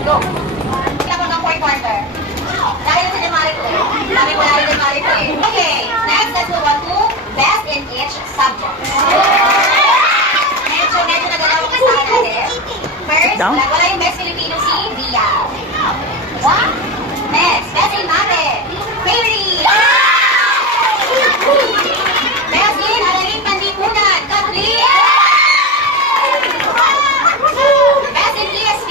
Go. Kaya mo ng fourth quarter. Dahil sa Jamari ko eh. Dami ko dahil Jamari ko eh. Okay, next, let's move on to best in each subject. Medyo nagalaw ka sa natin. First, wala yung best Filipino si Via. What? Next, best in Mate. Mary! Best in Alaling Pandipunan. Kathleen! Best in ESP.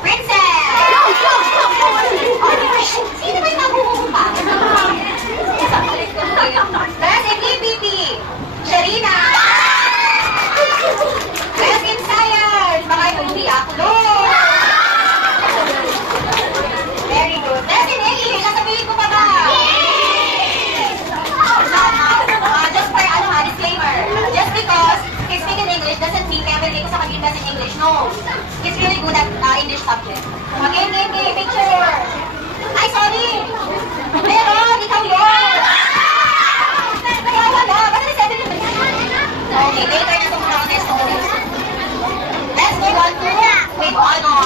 Princess! Sino ba yung mabuhumpa? Best in EPP. Sharina! Best in Science. Baka yung umiyak. No! Very good. Best in English. Nasabihin ko pa ba? Just for disclaimer. Just because he speaks in English doesn't mean kaya pinili ko sa kanila best in English. No. He's really good at English subject. Okay, game, picture. Ay, sorry. Meron, ikaw yun. Kaya wala. Ba't na-7 yun? Okay, later na itong mga next honest. Let's move on to with honor.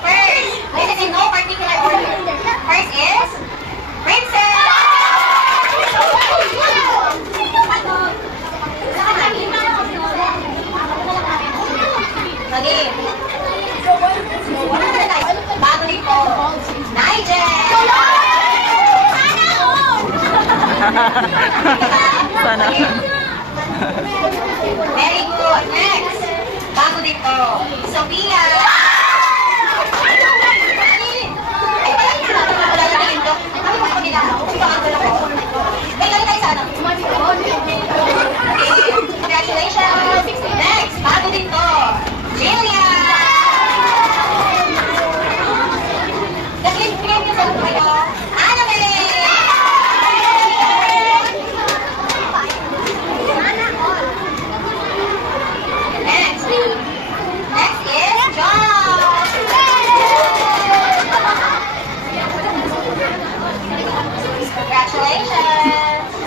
First, this is in no particular order. First is Princess! Okay. Bago dito, Nigel! Sana. Very good. Next, bago dito, Sophia! Congratulations! Next, bago dito, Julia! Nag-clip yung sagot kayo. Annabelle! Next is John! Congratulations!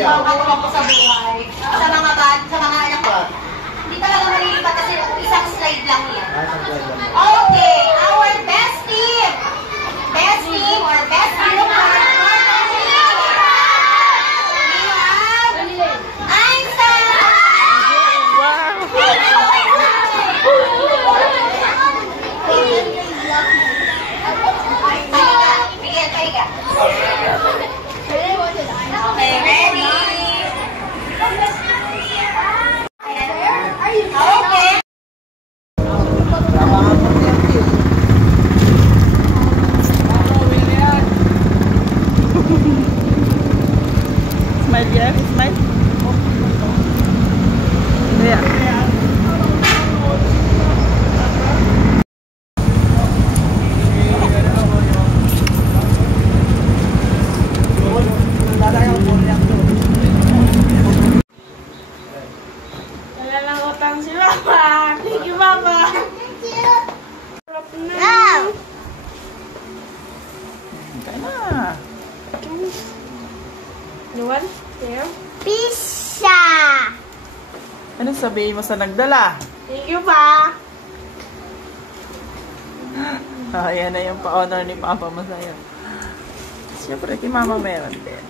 magkakaroon ko sa buhay. Sa mga anak ko. Hindi talaga malilipat kasi isang slide lang yan. Okay, our best team. Best team or best group for Einstein! Wow! Miguel, pahiga. Okay, ready? Okay. Smile, yeah? Smile. Yeah. Wala lang utang si Papa. Thank you, Papa. Now. Kaya na. Luwan? There. Pizza. Anong sabihin mo sa nagdala? Thank you, Pa. Ayan na yung pa-honor ni Papa mo sa'yo. Siyempre, kay Mama meron din.